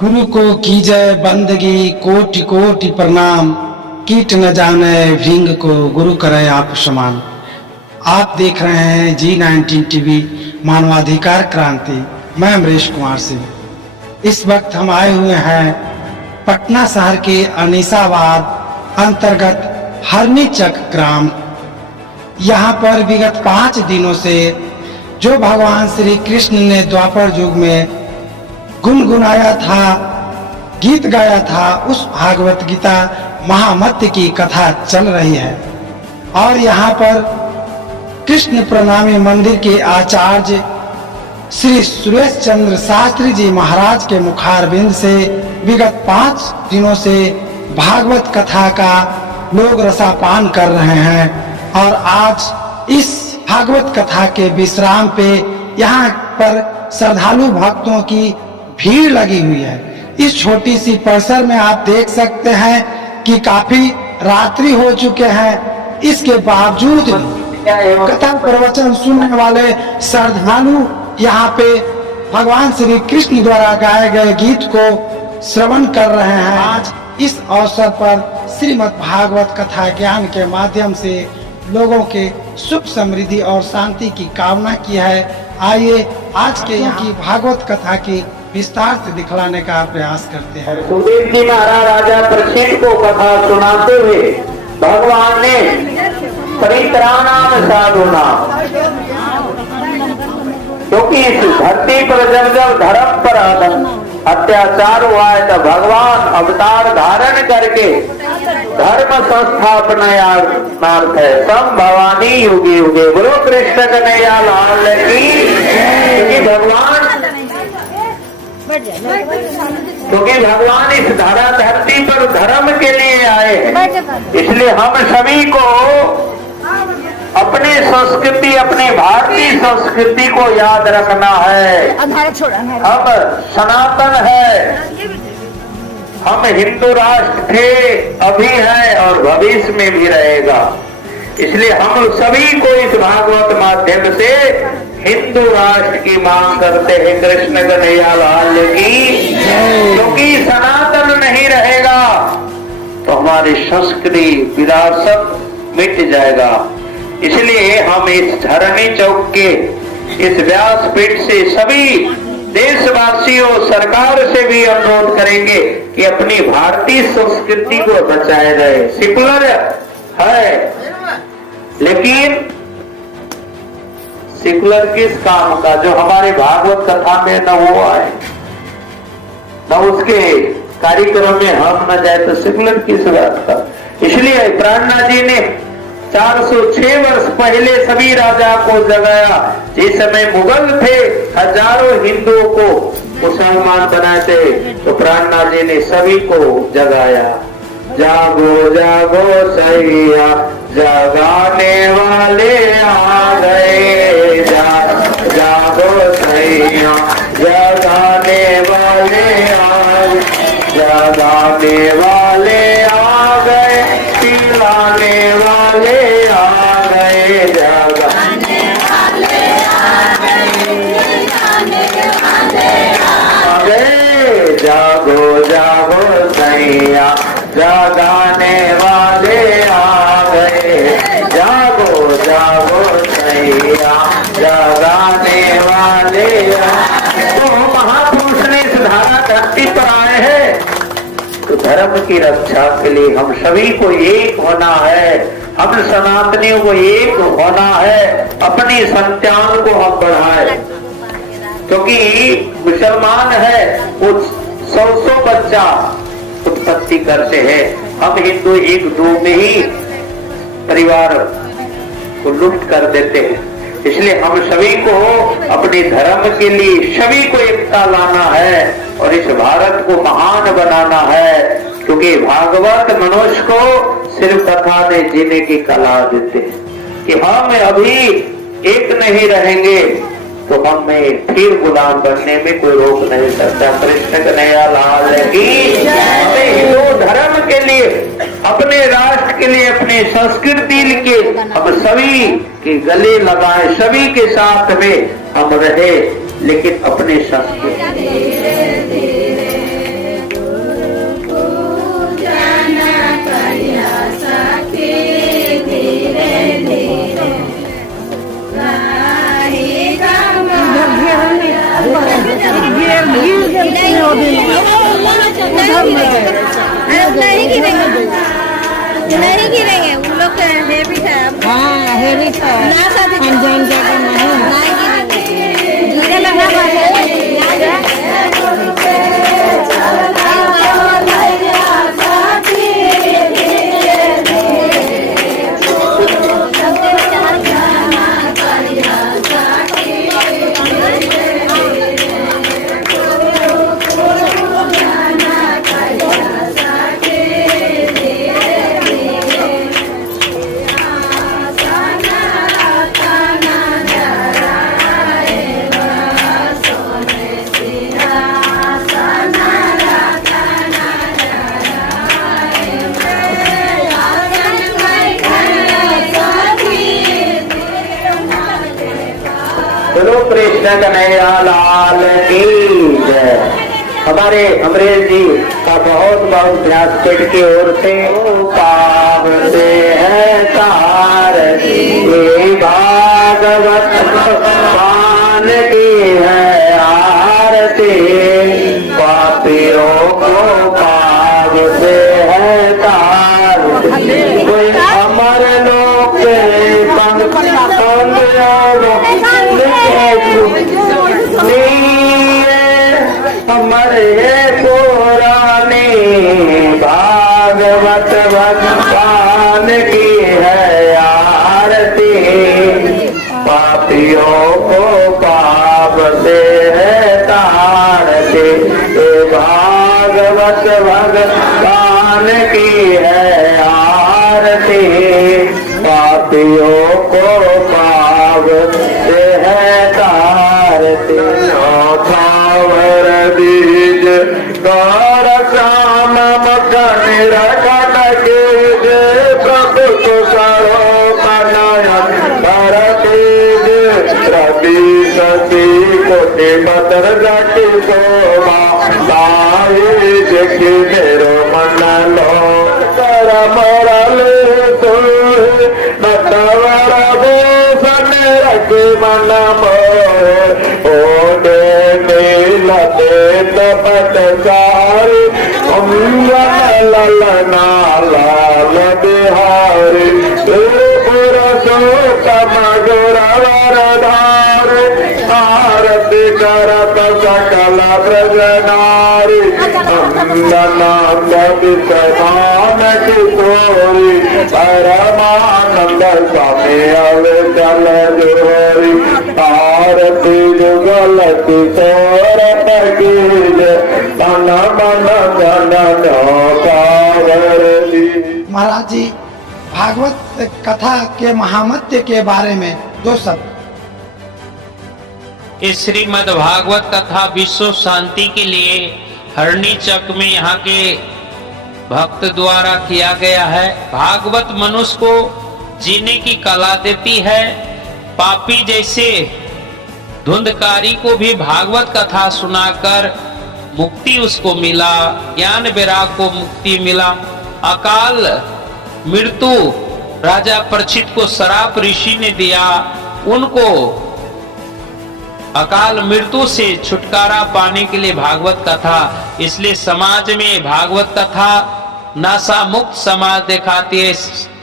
गुरु को कीजय बंदगी कोटि कोटि प्रणाम, कीट न जाने भृंग को गुरु करे आप समान। आप देख रहे हैं G19 टीवी मानवाधिकार क्रांति। मैं अमरीश कुमार सिंह। इस वक्त हम आए हुए हैं पटना शहर के अनीसाबाद अंतर्गत हरनीचक ग्राम। यहाँ पर विगत 5 दिनों से जो भगवान श्री कृष्ण ने द्वापर युग में गुनगुनाया था, गीत गाया था, उस भागवत गीता महामत्य की कथा चल रही है। और यहाँ पर कृष्ण प्रणामी मंदिर के आचार्य श्री सुरेश चंद्र शास्त्री जी महाराज के मुखारबिंद से विगत 5 दिनों से भागवत कथा का लोग रसापान कर रहे हैं। और आज इस भागवत कथा के विश्राम पे यहाँ पर श्रद्धालु भक्तों की भीड़ लगी हुई है। इस छोटी सी परिसर में आप देख सकते हैं कि काफी रात्रि हो चुके हैं। इसके बावजूद कथा प्रवचन सुनने वाले श्रद्धालु यहाँ पे भगवान श्री कृष्ण द्वारा गाए गए गीत को श्रवण कर रहे हैं। आज इस अवसर पर श्रीमद् भागवत कथा ज्ञान के माध्यम से लोगों के सुख समृद्धि और शांति की कामना की है। आइए आज के यहाँ की भागवत कथा की विस्तार से दिखलाने का प्रयास करते हैं। सुखदेव जी महाराज राजा परीक्षित को कथा सुनाते हुए भगवान ने परित्राणाम साधुना, क्योंकि इस धरती पर जब जब धर्म पर अत्याचार हुआ है तो भगवान अवतार धारण करके धर्म संस्थापनार्थ है संभवानी युगे युगे। बोलो कृष्ण कन्हैया लाल की। क्योंकि भगवान इस धरती पर धर्म के लिए आए, इसलिए हम सभी को अपनी संस्कृति, अपनी भारतीय संस्कृति को याद रखना है। हम सनातन है, हम हिंदू राष्ट्र थे, अभी है और भविष्य में भी रहेगा। इसलिए हम सभी को इस भागवत माध्यम से हिंदू राष्ट्र की मांग करते हैं। कृष्ण कन्हैया लाल की। क्योंकि सनातन नहीं रहेगा तो हमारी संस्कृति विरासत मिट जाएगा। इसलिए हम इस धरनी चौक के इस व्यासपीठ से सभी देशवासियों, सरकार से भी अनुरोध करेंगे कि अपनी भारतीय संस्कृति को बचाए रहे। सेकुलर है, लेकिन सेकुलर किस काम का? जो हमारे भागवत कथा में न वो आए, न उसके कार्यक्रम में हम न जाए, तो सेकुलर किस बात का? इसलिए प्राणनाथ जी ने 406 वर्ष पहले सभी राजा को जगाया। जिस समय मुगल थे हजारों हिंदुओं को मुसलमान बनाए थे, तो प्राणनाथ जी ने सभी को जगाया। जागो जागो सैया जगाने वाले आ गए, जागो सैया जगाने वाले आ गए, जगाने वाले आ गए, पिलाने वाले आ गए, जगाने वाले आ गए, जागो जागो सैया जगाने वाले आ गए, जागो जागो सैया जगाने वाले आ गए। तो महापुरुष ने इस धारा धरती पर आए हैं, तो धर्म की रक्षा के लिए हम सभी को एक होना है। हम सनातनियों को एक होना है, अपनी संतान को हम बढ़ाए। क्योंकि मुसलमान है वो 100 बच्चा उत्पत्ति करते हैं, हम हिंदू 1-2 में ही परिवार को लुप्त कर देते हैं। इसलिए हम सभी को अपने धर्म के लिए सभी को एकता लाना है और इस भारत को महान बनाना है। क्योंकि भागवत मनुष्य को सिर्फ कथा में जीने की कला देते हैं कि हम अभी एक नहीं रहेंगे तो हमें फिर गुलाम बनने में कोई रोक नहीं सकता। कृष्ण कन्हैया लाल की। हमें हिंदू धर्म के लिए, अपने राष्ट्र के लिए, अपने संस्कृति के हम सभी के गले लगाए, सभी के साथ में हम रहे, लेकिन अपने संस्कृति ढेर गिर गई नदी में उधर में नहीं गिरेंगे, नहीं गिरेंगे, उन लोग का हैबिट है। हाँ हेवी था अनजान जगह नहीं गिरे लगा बोलो कृष्ण कन्हैया लाल की जय। हमारे अमरेश जी का बहुत बहुत व्यासपीठ की ओर से पावते हैं तारती, भागवत भगवान की है आरती, पापियों को पावते हैं तारती। कोई अमर लोक के पंख हमारे पुराने भागवत भगवान की है आरती, पापियों को पाप से है तारती, भागवत भगवान की है आरती, पापियों को पाप से है तारती। बीज गौर श्याम मखन रखन के प्रभु को करो कनयन कर तेज, रवि सती कोटि पतर जटि शोभा, साहिज की मेरो मन लो कर मरल नटवर भूषण रख मन मोह, ओडे लते तपत सारी ललना लाल बिहारी, पुरुषोत्तम गुरवरधार, आरती करत सकल ब्रज नारी, नंद विषमान किशोरी, परमानंद स्वामी अविचल जोरी, आरती जुगल किशोर तकीज, तन मन धन पावरती। महाराज जी भागवत कथा के महामत्य के बारे में दो शब्द। इस श्रीमद् भागवत कथा विश्व शांति के लिए हरणी चक में यहाँ के भक्त द्वारा किया गया है। भागवत मनुष्य को जीने की कला देती है। पापी जैसे धुंधकारी को भी भागवत कथा सुनाकर मुक्ति उसको मिला, ज्ञान वैराग को मुक्ति मिला। अकाल मृत्यु राजा परीक्षित को श्राप ऋषि ने दिया, उनको अकाल मृत्यु से छुटकारा पाने के लिए भागवत कथा। इसलिए समाज में भागवत कथा नशा मुक्त समाज दिखाती है,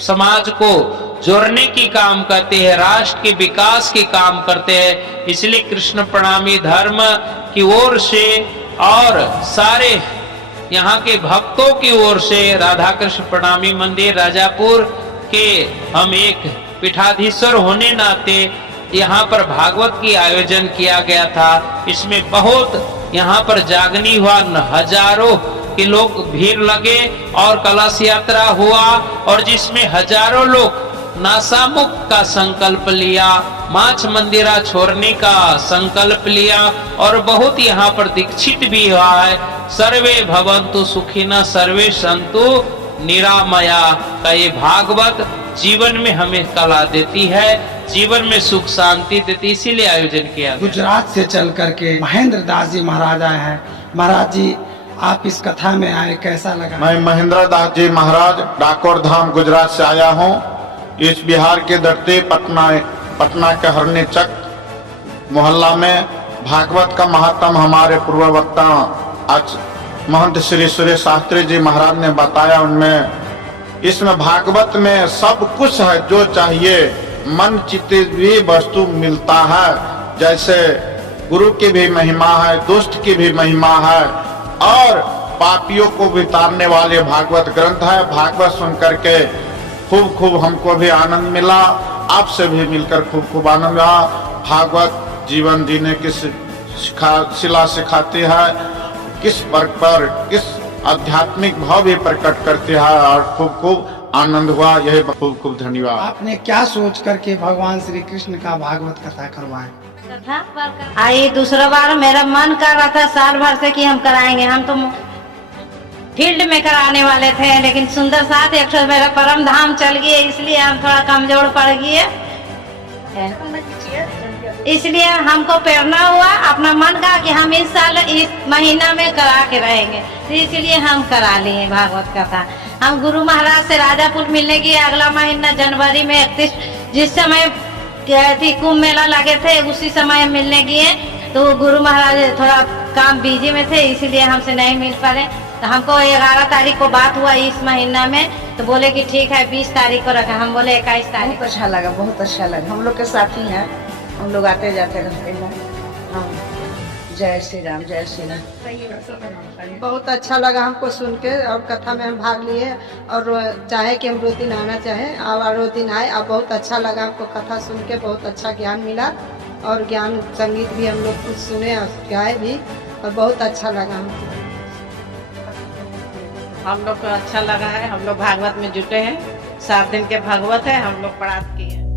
समाज को जोड़ने की काम करते हैं, राष्ट्र के विकास के काम करते हैं। इसलिए कृष्ण प्रणामी धर्म की ओर से और सारे यहाँ के भक्तों की ओर से राधा कृष्ण प्रणामी मंदिर राजापुर के हम एक पीठाधीश्वर होने नाते यहाँ पर भागवत की आयोजन किया गया था। इसमें बहुत यहाँ पर जागनी हुआ, हजारों के लोग भीड़ लगे और कलश यात्रा हुआ, और जिसमें हजारों लोग नासा मुक्त का संकल्प लिया, माछ मंदिरा छोड़ने का संकल्प लिया, और बहुत यहाँ पर दीक्षित भी हुआ है। सर्वे भवन्तु सुखिनः सर्वे सन्तु निरामया का ये भागवत जीवन में हमें कला देती है, जीवन में सुख शांति देती, इसीलिए आयोजन किया। गुजरात से चल करके महेंद्र दास जी महाराज आए हैं। महाराज जी आप इस कथा में आए, कैसा लगा? मैं महेंद्र दास जी महाराज डाकोर धाम गुजरात से आया हूँ। इस बिहार के दरते पटना के हरणी चक मोहल्ला में भागवत का महत्व हमारे पूर्व वक्ता आज महंत श्री सुरेश शास्त्री जी महाराज ने बताया। उनमें इसमें भागवत में सब कुछ है जो चाहिए, मन चित्त भी वस्तु मिलता है। जैसे गुरु की भी महिमा है, दुष्ट की भी महिमा है और पापियों को भी तारने वाले भागवत ग्रंथ है। भागवत सुन करके खूब खूब हमको भी आनंद मिला, आपसे भी मिलकर खूब खूब आनंद मिला। भागवत जीवन जीने की शिला सिखाती है, किस वर्ग पर किस आध्यात्मिक भाव भी प्रकट करती है और खूब खूब आनंद हुआ। यही खूब खूब धन्यवाद। आपने क्या सोच करके भगवान श्री कृष्ण का भागवत कथा करवाएं? आई दूसरा बार मेरा मन कर रहा था साल भर से कि हम कराएंगे। हम तो फील्ड में कराने वाले थे, लेकिन सुंदर साथ एक मेरा परम धाम चल गए, इसलिए हम थोड़ा कमजोर पड़ गए। इसलिए हमको प्रेरणा हुआ, अपना मन का कि हम इस साल इस महीना में करा के रहेंगे, तो इसलिए हम करा लिए भागवत कथा। हम गुरु महाराज से राजापुर मिलने की अगला महीना जनवरी में 31 जिस समय कुंभ मेला लगे थे उसी समय मिलने गए, तो गुरु महाराज थोड़ा काम बिजी में थे, इसीलिए हमसे नहीं मिल पाए। तो हमको 11 तारीख को बात हुआ इस महीना में, तो बोले कि ठीक है 20 तारीख को रखा। हम बोले 21 तारीख। बहुत अच्छा लगा, बहुत अच्छा लगा। हम लोग के साथी हैं, हम लोग आते जाते रहते हैं। हाँ, जय श्री राम, जय श्री राम। बहुत अच्छा लगा हमको सुन के, और कथा में हम भाग लिए और चाहे कि हम रोज दिन आना चाहे और रोज दिन आए। अब बहुत अच्छा लगा हमको कथा सुन के, बहुत अच्छा ज्ञान मिला और ज्ञान संगीत भी हम लोग कुछ सुने और गाए भी, और बहुत अच्छा लगा हमको। हम लोग को अच्छा लगा है, हम लोग भागवत में जुटे हैं। 7 दिन के भागवत है, हम लोग पढ़ा किए हैं।